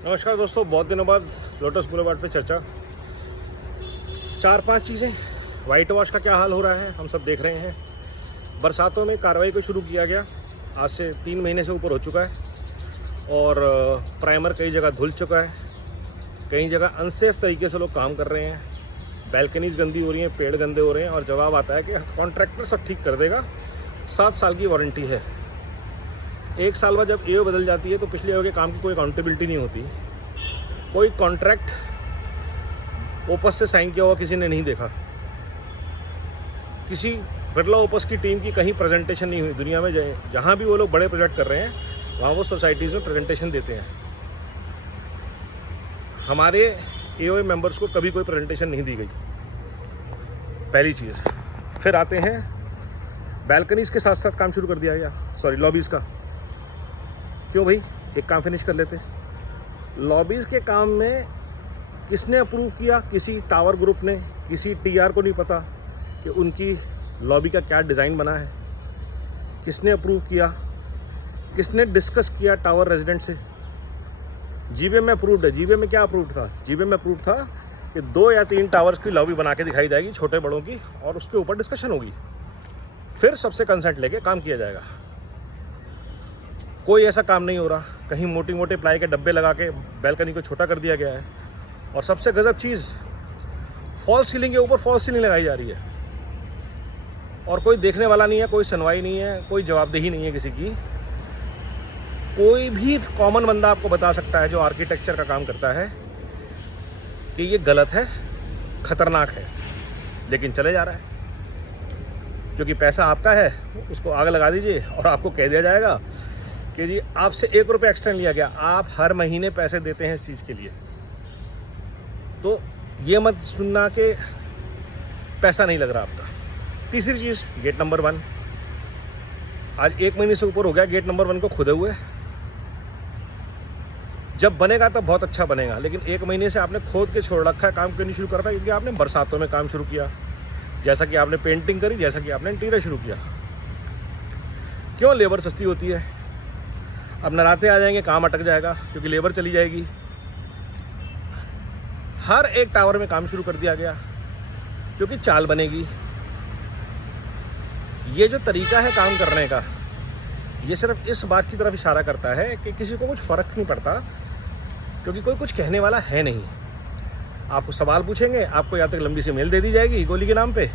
नमस्कार दोस्तों, बहुत दिनों बाद लोटस बुलेवार्ड पे चर्चा। 4-5 चीज़ें। वाइट वॉश का क्या हाल हो रहा है हम सब देख रहे हैं। बरसातों में कार्रवाई को शुरू किया गया, आज से 3 महीने से ऊपर हो चुका है और प्राइमर कई जगह धुल चुका है, कई जगह अनसेफ तरीके से लोग काम कर रहे हैं, बैल्कनीज गंदी हो रही हैं, पेड़ गंदे हो रहे हैं और जवाब आता है कि कॉन्ट्रैक्टर सब ठीक कर देगा, 7 साल की वारंटी है। 1 साल बाद जब एओ बदल जाती है तो पिछले एओ के काम की कोई अकाउंटेबिलिटी नहीं होती। कोई कॉन्ट्रैक्ट ओपस से साइन किया हुआ किसी ने नहीं देखा। किसी बिरला ओपस की टीम की कहीं प्रेजेंटेशन नहीं हुई। दुनिया में जहाँ भी वो लोग बड़े प्रोजेक्ट कर रहे हैं वहाँ वो सोसाइटीज़ में प्रेजेंटेशन देते हैं। हमारे एओए मेंबर्स को कभी कोई प्रेजेंटेशन नहीं दी गई, पहली चीज़। फिर आते हैं बैल्कनीज़ के साथ साथ काम शुरू कर दिया गया, लॉबीज़ का। क्यों भाई, एक काम फिनिश कर लेते। लॉबीज़ के काम में किसने अप्रूव किया? किसी टावर ग्रुप ने, किसी टीआर को नहीं पता कि उनकी लॉबी का क्या डिज़ाइन बना है। किसने अप्रूव किया? किसने डिस्कस किया टावर रेजिडेंट से? जीबीएम में अप्रूव्ड है। जीबीएम में क्या अप्रूव्ड था? जीबीएम में अप्रूव था कि 2 या 3 टावर्स की लॉबी बना के दिखाई जाएगी, छोटे बड़ों की, और उसके ऊपर डिस्कशन होगी, फिर सबसे कंसेंट लेके काम किया जाएगा। कोई ऐसा काम नहीं हो रहा। कहीं मोटी मोटे प्लाई के डब्बे लगा के बैल्कनी को छोटा कर दिया गया है। और सबसे गजब चीज़, फॉल्स सीलिंग के ऊपर फॉल्स सीलिंग लगाई जा रही है और कोई देखने वाला नहीं है, कोई सुनवाई नहीं है, कोई जवाबदेही नहीं है किसी की। कोई भी कॉमन बंदा आपको बता सकता है जो आर्किटेक्चर का काम करता है कि ये गलत है, खतरनाक है, लेकिन चले जा रहा है क्योंकि पैसा आपका है। उसको आग लगा दीजिए और आपको कह दिया जाएगा कि जी आपसे 1 रुपया एक्स्ट्रा लिया गया। आप हर महीने पैसे देते हैं इस चीज़ के लिए, तो ये मत सुनना कि पैसा नहीं लग रहा आपका। तीसरी चीज़, गेट नंबर 1। आज 1 महीने से ऊपर हो गया गेट नंबर 1 को खुदे हुए। जब बनेगा तब बहुत अच्छा बनेगा, लेकिन 1 महीने से आपने खोद के छोड़ रखा है, काम क्यों नहीं शुरू कर पाए? क्योंकि आपने बरसातों में काम शुरू किया, जैसा कि आपने पेंटिंग करी, जैसा कि आपने इंटीरियर शुरू किया। क्यों? लेबर सस्ती होती है। अब नराते आ जाएंगे, काम अटक जाएगा क्योंकि लेबर चली जाएगी। हर एक टावर में काम शुरू कर दिया गया क्योंकि चाल बनेगी। ये जो तरीका है काम करने का, ये सिर्फ इस बात की तरफ इशारा करता है कि किसी को कुछ फ़र्क नहीं पड़ता, क्योंकि कोई कुछ कहने वाला है नहीं। आपको सवाल पूछेंगे, आपको या तक लंबी सी मेल दे दी जाएगी गोली के नाम पे,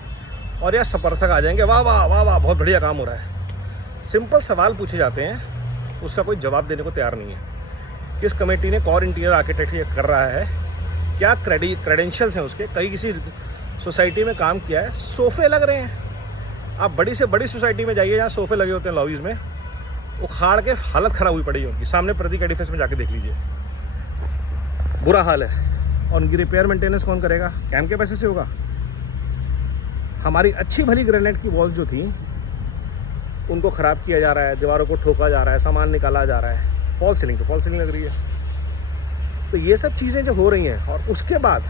और या समर्थक आ जाएंगे, वाह वाह वाह वाह बहुत बढ़िया काम हो रहा है। सिंपल सवाल पूछे जाते हैं, उसका कोई जवाब देने को तैयार नहीं है। किस कमेटी ने कॉर इंटीरियर आर्किटेक्ट ये कर रहा है, क्या क्रेडेंशियल्स हैं उसके, कहीं किसी सोसाइटी में काम किया है? सोफ़े लग रहे हैं। आप बड़ी से बड़ी सोसाइटी में जाइए जहाँ सोफ़े लगे होते हैं लॉबीज़ में, उखाड़ के हालत ख़राब हुई पड़ी है उनकी। सामने प्रतीक एडिफिस में जाके देख लीजिए, बुरा हाल है। और उनकी रिपेयर मेंटेनेंस कौन करेगा? कैम के पैसे से होगा। हमारी अच्छी भली ग्रेनाइट की वॉल्स जो थी उनको ख़राब किया जा रहा है, दीवारों को ठोका जा रहा है, सामान निकाला जा रहा है। फॉल्स सीलिंग तो फॉल्स सीलिंग लग रही है। तो ये सब चीज़ें जो हो रही हैं, और उसके बाद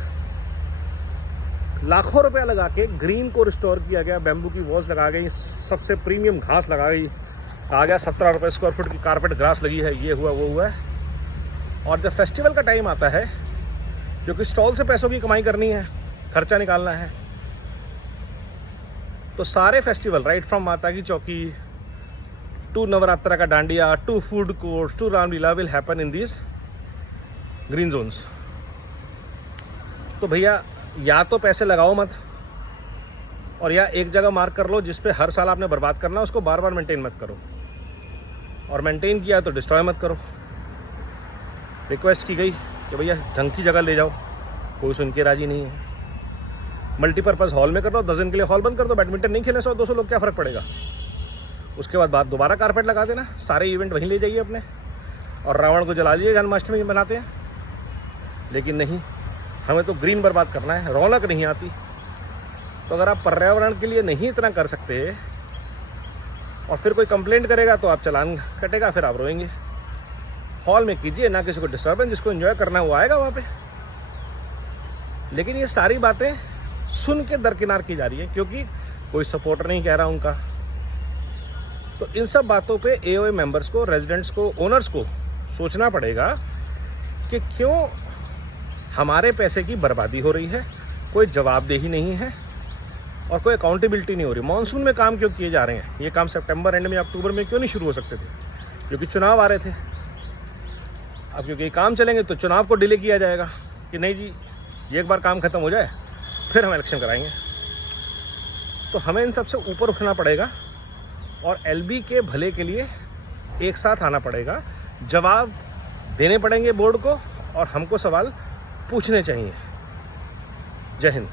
लाखों रुपया लगा के ग्रीन को रिस्टोर किया गया, बैम्बू की वॉल्स लगा गई, सबसे प्रीमियम घास लगा गई, आ गया 17 रुपये स्क्वायर फुट की कारपेट ग्रास लगी है, ये हुआ वो हुआ है। और जब फेस्टिवल का टाइम आता है, क्योंकि स्टॉल से पैसों की कमाई करनी है, खर्चा निकालना है, तो सारे फेस्टिवल, राइट फ्रॉम माता की चौकी टू नवरात्रा का Dandiya, to food court, to Ramlila will happen in these green zones. तो भैया या तो पैसे लगाओ मत, और या एक जगह मार्क कर लो जिस पे हर साल आपने बर्बाद करना, उसको बार बार मेंटेन मत करो, और मेंटेन किया तो डिस्ट्रॉय मत करो। रिक्वेस्ट की गई कि भैया ढंग की जगह ले जाओ, कोई सुन के राजी नहीं है। मल्टीपर्पज़ हॉल में कर दो, 10 दिन के लिए हॉल बंद कर दो, बैडमिंटन नहीं खेले 100-200 लोग, क्या फ़र्क पड़ेगा? उसके बाद दोबारा कारपेट लगा देना, सारे इवेंट वहीं ले जाइए अपने, और रावण को जला लीजिए जन्माष्टमी बनाते हैं। लेकिन नहीं, हमें तो ग्रीन बर्बाद करना है, रौनक नहीं आती। तो अगर आप पर्यावरण के लिए नहीं इतना कर सकते और फिर कोई कंप्लेंट करेगा तो आप चालान कटेगा, फिर आप रोएंगे। हॉल में कीजिए, ना किसी को डिस्टर्बेंस, जिसको एंजॉय करना है वो आएगा वहाँ पे। लेकिन ये सारी बातें सुन के दरकिनार की जा रही है क्योंकि कोई सपोर्टर नहीं कह रहा उनका। तो इन सब बातों पे एओए मेंबर्स को, रेजिडेंट्स को, ओनर्स को सोचना पड़ेगा कि क्यों हमारे पैसे की बर्बादी हो रही है, कोई जवाबदेही नहीं है और कोई अकाउंटेबिलिटी नहीं हो रही। मॉनसून में काम क्यों किए जा रहे हैं? ये काम सितंबर एंड में, अक्टूबर में क्यों नहीं शुरू हो सकते थे? क्योंकि चुनाव आ रहे थे। अब क्योंकि काम चलेंगे तो चुनाव को डिले किया जाएगा कि नहीं जी, ये एक बार काम खत्म हो जाए फिर हम इलेक्शन कराएंगे। तो हमें इन सबसे ऊपर उठना पड़ेगा और एलबी के भले के लिए एक साथ आना पड़ेगा। जवाब देने पड़ेंगे बोर्ड को और हमको सवाल पूछने चाहिए। जय हिंद।